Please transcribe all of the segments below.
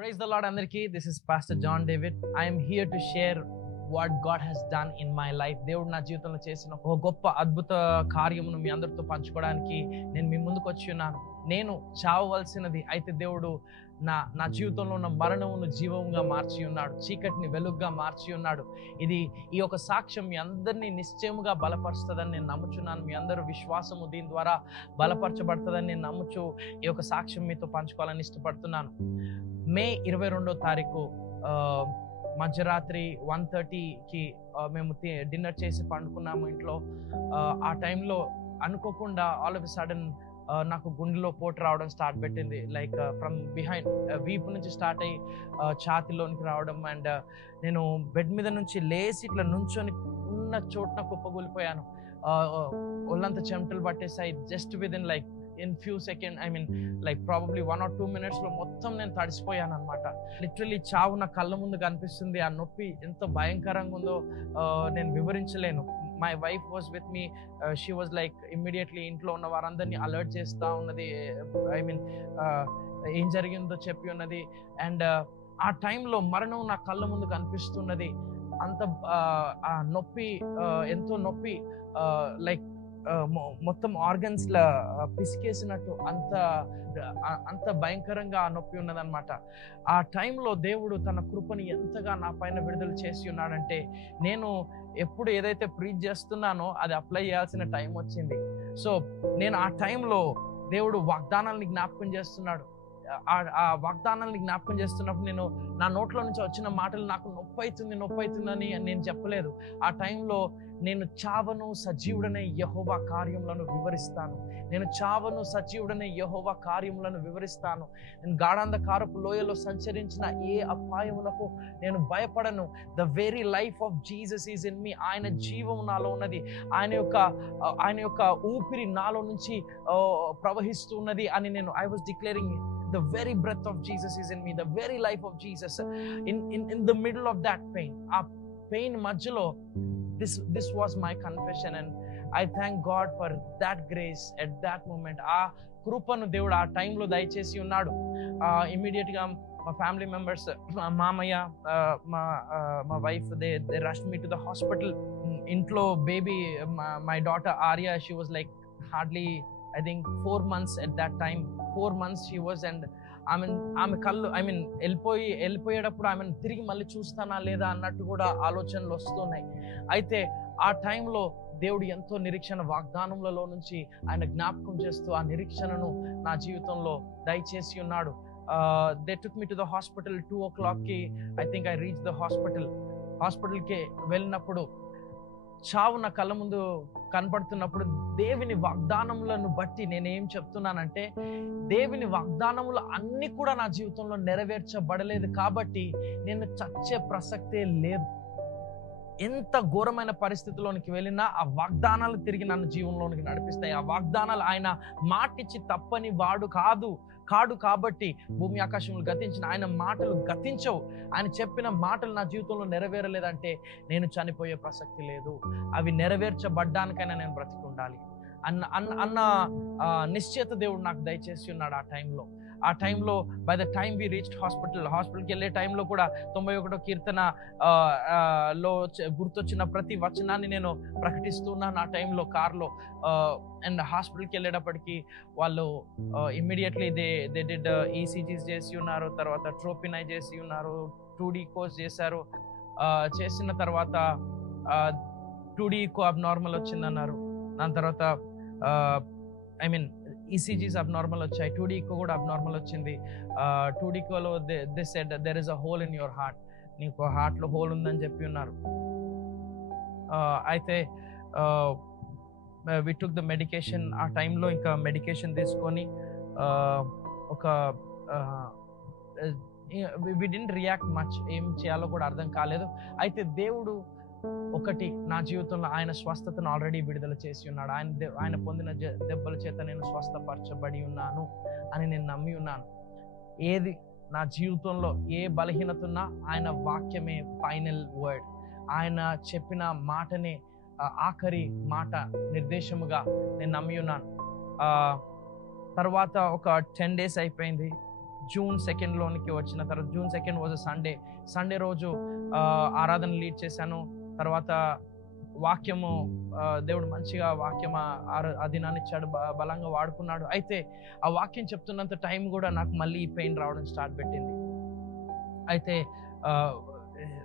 Praise the Lord అందరికీ. This is Pastor John David. I am here to share what God has done in my life. దేవుడు నా జీవితంలో చేసిన ఒక గొప్ప అద్భుత కార్యమును మీ అందరితో పంచుకోవడానికి నేను మీ ముందుకు వచ్చి ఉన్నాను. నేను చావవలసినది, అయితే దేవుడు నా జీవితంలో ఉన్న మరణమును జీవముగా మార్చి ఉన్నాడు, చీకటిని వెలుగుగా మార్చి ఉన్నాడు. ఈ యొక్క సాక్ష్యం మీ అందరినీ నిశ్చయముగా బలపరుస్తుందని నేను నమ్ముచున్నాను. మీ అందరూ విశ్వాసము దీని ద్వారా బలపరచబడుతుందని నేను నమ్ముచు ఈ యొక్క సాక్ష్యం మీతో పంచుకోవాలని ఇష్టపడుతున్నాను. మే 22వ తారీఖు మధ్యరాత్రి 1:30కి మేము డిన్నర్ చేసి పండుకున్నాము ఇంట్లో. ఆ టైంలో అనుకోకుండా ఆల్ ఆఫ్ ఎ సడన్ నాకు గుండెలో పోటు రావడం స్టార్ట్ పెట్టింది. లైక్ ఫ్రమ్ బిహైండ్ వీపు నుంచి స్టార్ట్ అయ్యి ఛాతిలోనికి రావడం. అండ్ నేను బెడ్ మీద నుంచి లేచి ఇట్లా నుంచొని ఉన్న చోటున కుప్పగూలిపోయాను. ఒళ్ళంతా చెమటలు పట్టేసాయి. Just within like in few seconds, I mean like probably 1 or 2 minutes లో మొత్తం నేను తడిసిపోయాను అనమాట. లిటరలీ చావు నా కళ్ళ ముందు కనిపిస్తుంది. ఆ నొప్పి ఎంత భయంకరంగా ఉందో నేను వివరించలేను. My wife was with me. She was like immediately ఇంట్లో ఉన్న వారందరినీ అలర్ట్ చేస్తూ ఉన్నది. ఐ మీన్ ఏం జరిగిందో చెప్పి ఉన్నది. అండ్ ఆ టైంలో మరణం నా కళ్ళ ముందు కనిపిస్తున్నది. అంత ఆ నొప్పి, ఎంతో నొప్పి, లైక్ మొత్తం ఆర్గన్స్ లా పిసికేసినట్టు అంత భయంకరంగా ఆ నొప్పి ఉన్నదన్నమాట. ఆ టైంలో దేవుడు తన కృపని ఎంతగా నా పైన విడుదల చేసి ఉన్నాడంటే, నేను ఎప్పుడు ఏదైతే ప్రీచ్ చేస్తున్నానో అది అప్లై చేయాల్సిన టైం వచ్చింది. సో నేను ఆ టైంలో దేవుడు వాగ్దానాలని జ్ఞాపకం చేస్తున్నాడు. ఆ వాగ్దానాలని జ్ఞాపకం చేస్తున్నప్పుడు నేను నా నోట్లో నుంచి వచ్చిన మాటలు నాకు నొప్పి అవుతుందని నేను చెప్పలేదు. ఆ టైంలో నేను చావను సజీవుడనే యెహోవా కార్యములను వివరిస్తాను, నేను చావను సజీవుడనే యెహోవా కార్యములను వివరిస్తాను, నేను గాఢాంధకారపు లోయలో సంచరించిన ఏ అపాయమునకు నేను భయపడను. The very life of Jesus is in me. ఆయన జీవము నాలో ఉన్నది. ఆయన యొక్క ఊపిరి నాలో నుంచి ప్రవహిస్తూ ఉన్నది అని నేను I was declaring the very breath of Jesus is in me, the very life of Jesus in the middle of that pain. A pain majlo, this was my confession, and I thank God for that grace at that moment. ఆ కృపను దేవుడు ఆ టైంలో దయచేసి ఉన్నాడు. Immediate గా మా family members, మా మామయ్య, మా wife, they rushed me to the hospital. ఇంట్లో baby, my daughter Arya, she was like hardly I think 4 months at that time. 4 months she was, and ఆమె కళ్ళు వెళ్ళిపోయేటప్పుడు ఆమెను తిరిగి మళ్ళీ చూస్తానా లేదా అన్నట్టు కూడా ఆలోచనలు వస్తున్నాయి. అయితే ఆ టైంలో దేవుడు ఎంతో నిరీక్షణ వాగ్దానములలో నుంచి ఆయన జ్ఞాపకం చేస్తూ ఆ నిరీక్షణను నా జీవితంలో దయచేసి ఉన్నాడు. They took me to the hospital 2 o'clockకి. I think I reached the హాస్పిటల్కి వెళ్ళినప్పుడు చావు నా కళ్ళ ముందు కనపడుతున్నప్పుడు దేవుని వాగ్దానములను బట్టి నేనేం చెప్తున్నానంటే, దేవుని వాగ్దానములు అన్ని కూడా నా జీవితంలో నెరవేర్చబడలేదు కాబట్టి నేను చచ్చే ప్రసక్తే లేదు. ఎంత ఘోరమైన పరిస్థితిలోనికి వెళ్ళినా ఆ వాగ్దానాలు తిరిగి నన్ను జీవంలోనికి నడిపిస్తాయి. ఆ వాగ్దానాలు ఆయన మాటిచ్చి తప్పని వాడు కాడు కాబట్టి భూమి ఆకాశములు గతించిన ఆయన మాటలు గతించవు. ఆయన చెప్పిన మాటలు నా జీవితంలో నెరవేరలేదంటే నేను చనిపోయే ప్రసక్తి లేదు. అవి నెరవేర్చబడ్డానికైనా నేను బ్రతికి ఉండాలి అన్న నిశ్చయత దేవుడు నాకు దయచేసి ఉన్నాడు ఆ టైంలో. By the time we reached హాస్పిటల్కి వెళ్ళే టైంలో కూడా 91వ కీర్తన లో గుర్తొచ్చిన ప్రతి వచనాన్ని నేను ప్రకటిస్తున్నాను ఆ టైంలో కార్లో. అండ్ హాస్పిటల్కి వెళ్ళేటప్పటికి వాళ్ళు ఇమ్మీడియట్లీ దే డిడ్ ఈసీజీస్ చేసి ఉన్నారు, తర్వాత ట్రోపినై చేసి ఉన్నారు, 2D కోర్స్ చేశారు. చేసిన తర్వాత 2D ఈకో అబ్నార్మల్ వచ్చిందన్నారు. దాని తర్వాత ఐ మీన్ ఈసీజీస్ అబ్నార్మల్ వచ్చాయి, 2D ఈకో కూడా అబ్నార్మల్ వచ్చింది. 2D ఈకోలో they said there is a hole in your heart, నీకు హార్ట్లో హోల్ ఉందని చెప్పి ఉన్నారు. అయితే వి టుక్ ద మెడికేషన్. ఆ టైంలో ఇంకా మెడికేషన్ తీసుకొని ఒక వి డిడ్ంట్ రియాక్ట్ మచ్, ఏం చేయాలో కూడా అర్థం కాలేదు. అయితే దేవుడు ఒకటి, నా జీవితంలో ఆయన స్వస్థతను ఆల్రెడీ విడుదల చేసి ఉన్నాడు. ఆయన పొందిన దెబ్బల చేత నేను స్వస్థపరచబడి ఉన్నాను అని నేను నమ్మి ఉన్నాను. ఏది నా జీవితంలో ఏ బలహీనత ఉన్నా ఆయన వాక్యమే ఫైనల్ వర్డ్. ఆయన చెప్పిన మాటనే ఆఖరి మాట, నిర్దేశముగా నేను నమ్మి ఉన్నాను. తర్వాత ఒక 10 days అయిపోయింది. జూన్ 2 వచ్చిన తర్వాత జూన్ 2 వాజ్ సండే రోజు ఆరాధన లీడ్ చేశాను. తర్వాత వాక్యము దేవుడు మంచిగా వాక్యం ఆ దినాన్ని ఇచ్చాడు, బలంగా వాడుకున్నాడు. అయితే ఆ వాక్యం చెప్తున్నంత టైం కూడా నాకు మళ్ళీ ఈ పెయిన్ రావడం స్టార్ట్ పెట్టింది. అయితే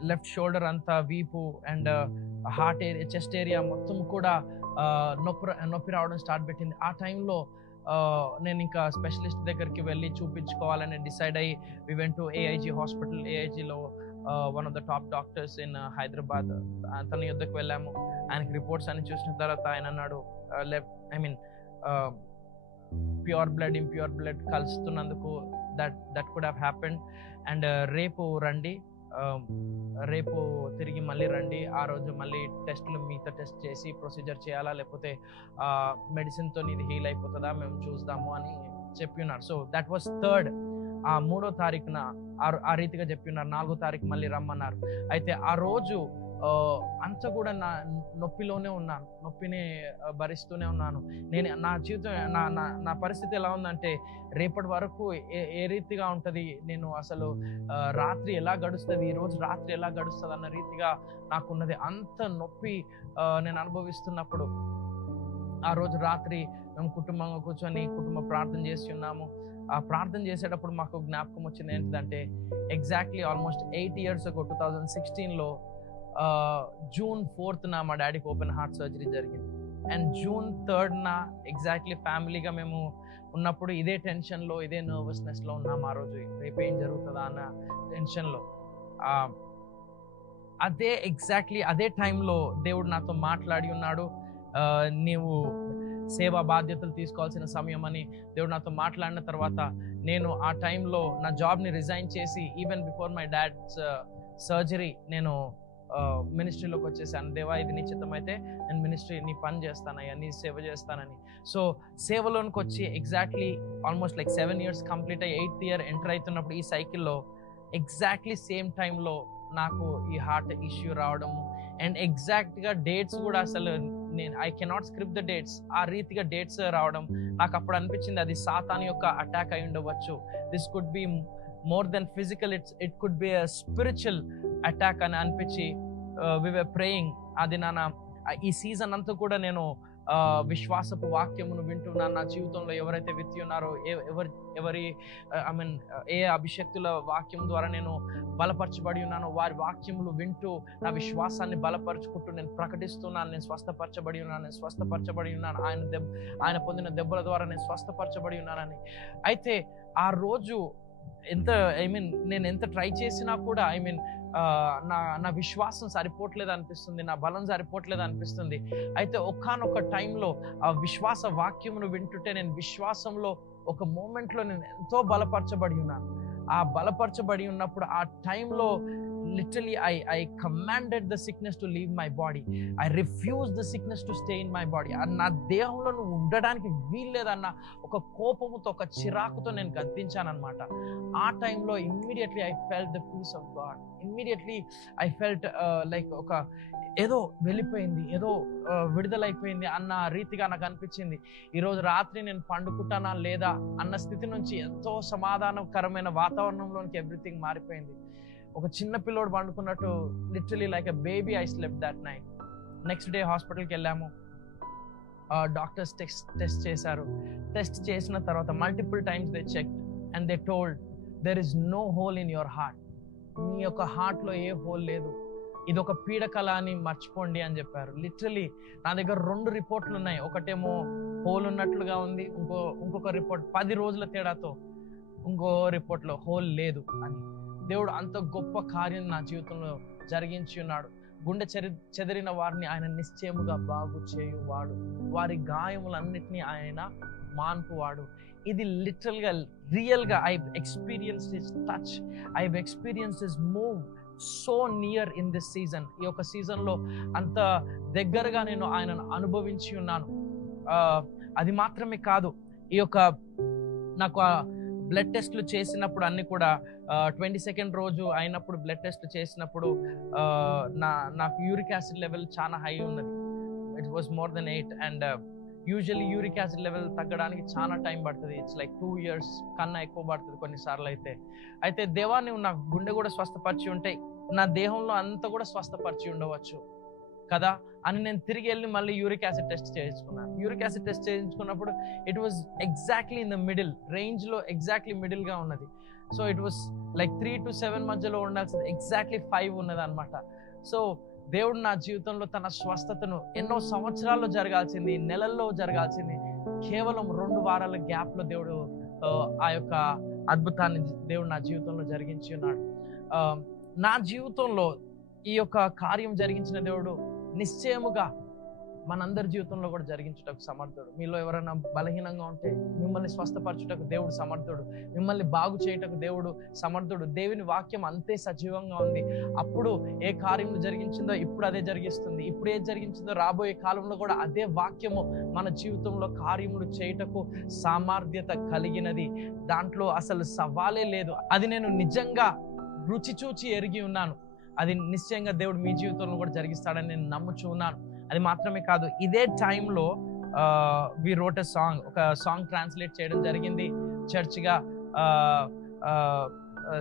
లెఫ్ట్ షోల్డర్ అంతా, వీపు and heart area, chest area మొత్తం కూడా నొప్పి రావడం స్టార్ట్ పెట్టింది. ఆ టైంలో నేను ఇంకా స్పెషలిస్ట్ దగ్గరికి వెళ్ళి చూపించుకోవాలని డిసైడ్ అయ్యి we went to AIG hospital. ఏఐజీలో one of the top doctors in Hyderabad, తన యుద్ధకు వెళ్ళాము. ఆయనకి రిపోర్ట్స్ అన్ని చూసిన తర్వాత ఆయన అన్నాడు, ప్యూర్ బ్లడ్ ఇంప్యూర్ బ్లడ్ కలుస్తున్నందుకు that could have happened. And రేపు తిరిగి మళ్ళీ రండి, ఆ రోజు మళ్ళీ టెస్ట్లు మీతో టెస్ట్ చేసి ప్రొసీజర్ చేయాలా లేకపోతే మెడిసిన్తో ఇది హీల్ అయిపోతుందా మేము చూద్దాము అని చెప్పి ఉన్నారు. సో దట్ వాస్ 3rd, ఆ 3వ తారీఖున ఆ రీతిగా చెప్పి ఉన్నారు. 4వ తారీఖు మళ్ళీ రమ్మన్నారు. అయితే ఆ రోజు అంతా కూడా నొప్పిలోనే ఉన్నాను, నొప్పిని భరిస్తూనే ఉన్నాను. నేను నా జీవితం నా పరిస్థితి ఎలా ఉందంటే రేపటి వరకు ఏ రీతిగా ఉంటుంది, నేను అసలు రాత్రి ఎలా గడుస్తుంది, ఈరోజు రాత్రి ఎలా గడుస్తుంది అన్న రీతిగా నాకున్నది. అంత నొప్పి నేను అనుభవిస్తున్నప్పుడు ఆ రోజు రాత్రి మేము కుటుంబంగా కూర్చొని కుటుంబ ప్రార్థన చేసి ఉన్నాము. ఆ ప్రార్థన చేసేటప్పుడు మాకు జ్ఞాపకం వచ్చింది ఏంటిదంటే ఎగ్జాక్ట్లీ ఆల్మోస్ట్ 8 years ago 2016లో జూన్ 4th మా డాడీకి ఓపెన్ హార్ట్ సర్జరీ జరిగింది. అండ్ జూన్ 3rd ఎగ్జాక్ట్లీ ఫ్యామిలీగా మేము ఉన్నప్పుడు ఇదే టెన్షన్లో, ఇదే నర్వస్నెస్లో ఉన్నాము. ఆ రోజు రేపు ఏం జరుగుతుందా అన్న టెన్షన్లో. అదే టైంలో దేవుడు నాతో మాట్లాడి ఉన్నాడు. నీవు సేవా బాధ్యతలు తీసుకోవాల్సిన సమయం అని దేవుడు నాతో మాట్లాడిన తర్వాత నేను ఆ టైంలో నా జాబ్ని రిజైన్ చేసి even before my dad's surgery నేను మినిస్ట్రీలోకి వచ్చేసాను. దేవా, ఇది నీ చిత్తమైతే నేను మినిస్ట్రీ నీ పని చేస్తానయ్యా, నీ సేవ చేస్తానని. సో సేవలోనికి వచ్చి ఎగ్జాక్ట్లీ ఆల్మోస్ట్ 7 years కంప్లీట్ అయ్యి 8th year ఎంటర్ అవుతున్నప్పుడు ఈ సైకిల్లో ఎగ్జాక్ట్లీ సేమ్ టైంలో నాకు ఈ హార్ట్ ఇష్యూ రావడము. అండ్ ఎగ్జాక్ట్గా డేట్స్ కూడా అసలు I cannot script the dates, ఆ రీతిగా డేట్స్ రావడం నాకు అప్పుడు అనిపించింది అది సాతాను యొక్క అటాక్ అయి ఉండవచ్చు. This could be more than physical, it could be a spiritual attack అని అనిపించి వి వర్ ప్రేయింగ్. అది ఈ సీజన్ అంతా కూడా నేను విశ్వాసపు వాక్యమును వింటున్నాను. నా జీవితంలో ఎవరైతే విత్తి ఉన్నారో, ఏ అభిషక్తుల వాక్యం ద్వారా నేను బలపరచబడి ఉన్నానో వారి వాక్యములు వింటూ నా విశ్వాసాన్ని బలపరుచుకుంటూ నేను ప్రకటిస్తున్నాను, నేను స్వస్థపరచబడి ఉన్నాను, ఆయన పొందిన దెబ్బల ద్వారా నేను స్వస్థపరచబడి ఉన్నానని. అయితే ఆ రోజు నేను ఎంత ట్రై చేసినా కూడా నా విశ్వాసం సరిపోవట్లేదు అనిపిస్తుంది, నా బలం సరిపోవట్లేదు అనిపిస్తుంది. అయితే ఒకానొక టైంలో ఆ విశ్వాస వాక్యమును వింటుంటే నేను విశ్వాసంలో ఒక మూమెంట్లో నేను ఎంతో బలపరచబడి ఉన్నాను. ఆ బలపరచబడి ఉన్నప్పుడు ఆ టైంలో literally I commanded the sickness to leave my body. I refused the sickness to stay in my body. నా దేహంలో నువ్వు ఉండడానికి వీల్లేదన్న ఒక కోపముతో, ఒక చిరాకుతో నేను గద్దించాను అనమాట. ఆ టైంలో immediately I felt the peace of God. Immediately I felt like ఒక ఏదో వెళ్ళిపోయింది, ఏదో విడుదలైపోయింది అన్న రీతిగా నాకు అనిపించింది. ఈరోజు రాత్రి నేను పండుకుంటానా లేదా అన్న స్థితి నుంచి ఎంతో సమాధానకరమైన వాతావరణంలోనికి ఎవ్రీథింగ్ మారిపోయింది. ఒక చిన్న పిల్లోడు పండుకున్నట్టు literally like a baby I slept that night. Next day హాస్పిటల్కి వెళ్ళాము. డాక్టర్స్ టెస్ట్ చేశారు. టెస్ట్ చేసిన తర్వాత multiple times they checked and they told there is no hole in your heart. మీ యొక్క హార్ట్లో ఏ హోల్ లేదు, ఇది ఒక పీడకల అని మర్చిపోండి అని చెప్పారు. లిటరలీ నా దగ్గర 2 రిపోర్ట్లు ఉన్నాయి. ఒకటేమో హోల్ ఉన్నట్లుగా ఉంది, ఇంకొక రిపోర్ట్ 10 రోజుల తేడాతో ఇంకో రిపోర్ట్లో హోల్ లేదు అని. దేవుడు అంత గొప్ప కార్యం నా జీవితంలో జరిగించి ఉన్నాడు. గుండె చెదిరిన వారిని ఆయన నిశ్చయముగా బాగు చేయువాడు, వారి గాయములన్నిటినీ ఆయన మాన్పువాడు. ఇది లిటరల్గా రియల్గా I experienced his touch, I experienced his move so near in this season. ఈ యొక్క సీజన్లో అంత దగ్గరగా నేను ఆయనను అనుభవించి ఉన్నాను. అది మాత్రమే కాదు, ఈ యొక్క నాకు బ్లడ్ టెస్ట్లు చేసినప్పుడు అన్ని కూడా 22nd రోజు అయినప్పుడు బ్లడ్ టెస్ట్ చేసినప్పుడు నాకు యూరిక్ యాసిడ్ లెవెల్ చాలా హై ఉన్నది. It was more than 8 and usually uric acid level తగ్గడానికి చాలా టైం పడుతుంది. ఇట్స్ లైక్ 2 years కన్నా ఎక్కువ పడుతుంది కొన్నిసార్లు అయితే దేవా నువ్వు నా గుండె కూడా స్వస్థపరిచి ఉంటే నా దేహంలో అంతా కూడా స్వస్థపరిచి ఉండవచ్చు కదా అని నేను తిరిగి వెళ్ళి మళ్ళీ యూరిక్ యాసిడ్ టెస్ట్ చేయించుకున్నాను. యూరిక్ యాసిడ్ టెస్ట్ చేయించుకున్నప్పుడు it was exactly in the middle రేంజ్లో, ఎగ్జాక్ట్లీ మిడిల్గా ఉన్నది. So it was like 3 to 7 మధ్యలో ఉండాల్సింది ఎగ్జాక్ట్లీ 5 ఉన్నది అనమాట. సో దేవుడు నా జీవితంలో తన స్వస్థతను ఎన్నో సంవత్సరాల్లో జరగాల్సింది, నెలల్లో జరగాల్సింది కేవలం 2 వారాల గ్యాప్లో దేవుడు ఆ యొక్క అద్భుతాన్ని దేవుడు నా జీవితంలో జరిగించి ఉన్నాడు. నా జీవితంలో ఈ యొక్క కార్యం జరిగించిన దేవుడు నిశ్చయముగా మనందరి జీవితంలో కూడా జరిగించుటకు సమర్థుడు. మీలో ఎవరైనా బలహీనంగా ఉంటే మిమ్మల్ని స్వస్థపరచుటకు దేవుడు సమర్థుడు, మిమ్మల్ని బాగు చేయుటకు దేవుడు సమర్థుడు. దేవుని వాక్యం అంతే సజీవంగా ఉంది. అప్పుడు ఏ కార్యం జరిగించిందో ఇప్పుడు అదే జరిగిస్తుంది, ఇప్పుడు ఏది జరిగించిందో రాబోయే కాలంలో కూడా అదే వాక్యము మన జీవితంలో కార్యములు చేయుటకు సామర్థ్యత కలిగినది. దాంట్లో అసలు సవాలే లేదు. అది నేను నిజంగా రుచి చూచి ఎరిగి ఉన్నాను. అది నిశ్చయంగా దేవుడు మీ జీవితంలో కూడా జరిగిస్తాడని నేను నమ్ముచూ ఉన్నాను. అది మాత్రమే కాదు, ఇదే టైంలో వి రోట్ ఎ సాంగ్, ఒక సాంగ్ ట్రాన్స్లేట్ చేయడం జరిగింది చర్చ్గా.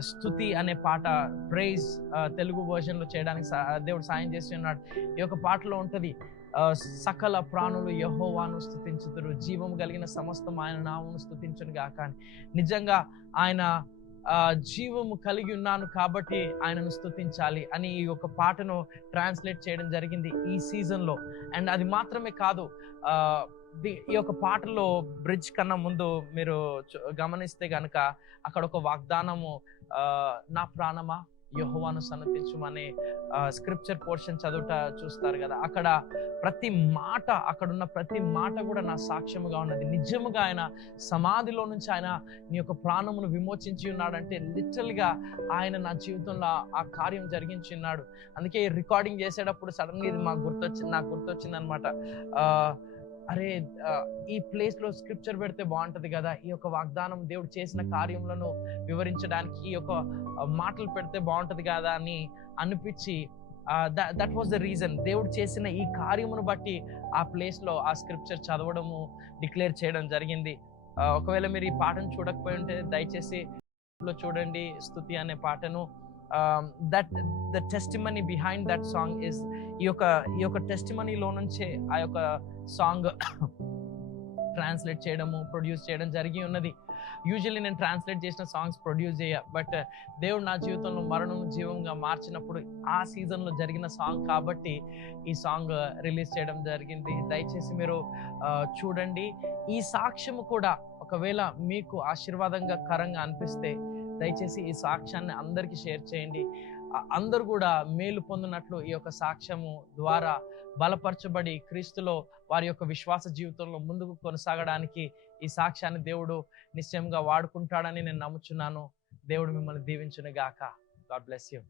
స్తుతి అనే పాట, ప్రైజ్ తెలుగు వర్షన్లో చేయడానికి దేవుడు సాయం చేసి ఉన్నాడు. ఈ యొక్క పాటలో ఉంటుంది, సకల ప్రాణులు యెహోవాను స్తుతించుదురు, జీవము కలిగిన సమస్తం ఆయన నామమును స్తుతించును గాక అని. నిజంగా ఆయన జీవము కలిగి ఉన్నాను కాబట్టి ఆయనను స్తుతించాలి అని ఈ యొక్క పాటను ట్రాన్స్లేట్ చేయడం జరిగింది ఈ సీజన్లో. అండ్ అది మాత్రమే కాదు, ఈ యొక్క పాటలో బ్రిడ్జ్ కన్నా ముందు మీరు గమనిస్తే కనుక అక్కడ ఒక వాగ్దానము, నా ప్రాణమా యెహోవాను సన్నతించుమనే స్క్రిప్చర్ పోర్షన్ చదువుట చూస్తారు కదా. అక్కడ ప్రతి మాట, అక్కడున్న ప్రతి మాట కూడా నా సాక్ష్యముగా ఉన్నది. నిజముగా ఆయన సమాధిలో నుంచి ఆయన నీ యొక్క ప్రాణమును విమోచించి ఉన్నాడంటే లిటరల్గా ఆయన నా జీవితంలో ఆ కార్యం జరిగించి ఉన్నాడు. అందుకే రికార్డింగ్ చేసేటప్పుడు సడన్గా ఇది నాకు గుర్తొచ్చింది అనమాట. అరే ఈ ప్లేస్లో స్క్రిప్చర్ పెడితే బాగుంటుంది కదా, ఈ యొక్క వాగ్దానం దేవుడు చేసిన కార్యములను వివరించడానికి ఈ యొక్క మాటలు పెడితే బాగుంటుంది కదా అని అనిపించి, దట్ వాస్ ద రీజన్. దేవుడు చేసిన ఈ కార్యమును బట్టి ఆ ప్లేస్లో ఆ స్క్రిప్చర్ చదవడము, డిక్లేర్ చేయడం జరిగింది. ఒకవేళ మీరు ఈ పాటను చూడకపోయి ఉంటే దయచేసి చూడండి, స్తుతి అనే పాటను. The testimony behind that song is, ఈ యొక్క టెస్టిమనీలో నుంచే ఆ యొక్క సాంగ్ ట్రాన్స్లేట్ చేయడము, ప్రొడ్యూస్ చేయడం జరిగి ఉన్నది. యూజువల్లీ నేను ట్రాన్స్లేట్ చేసిన సాంగ్స్ ప్రొడ్యూస్ బట్ దేవుడు నా జీవితంలో మరణం జీవంగా మార్చినప్పుడు ఆ సీజన్లో జరిగిన సాంగ్ కాబట్టి ఈ సాంగ్ రిలీజ్ చేయడం జరిగింది. దయచేసి మీరు చూడండి. ఈ సాక్ష్యము కూడా ఒకవేళ మీకు ఆశీర్వాదంగా కరంగా అనిపిస్తే దయచేసి ఈ సాక్ష్యాన్ని అందరికీ షేర్ చేయండి. అందరూ కూడా మేలు పొందినట్లు ఈ యొక్క సాక్ష్యము ద్వారా బలపరచబడి క్రీస్తులో వారి యొక్క విశ్వాస జీవితంలో ముందుకు కొనసాగడానికి ఈ సాక్ష్యాన్ని దేవుడు నిశ్చయంగా వాడుకుంటాడని నేను నమ్ముచున్నాను. దేవుడు మిమ్మల్ని దీవించును గాక. God bless you.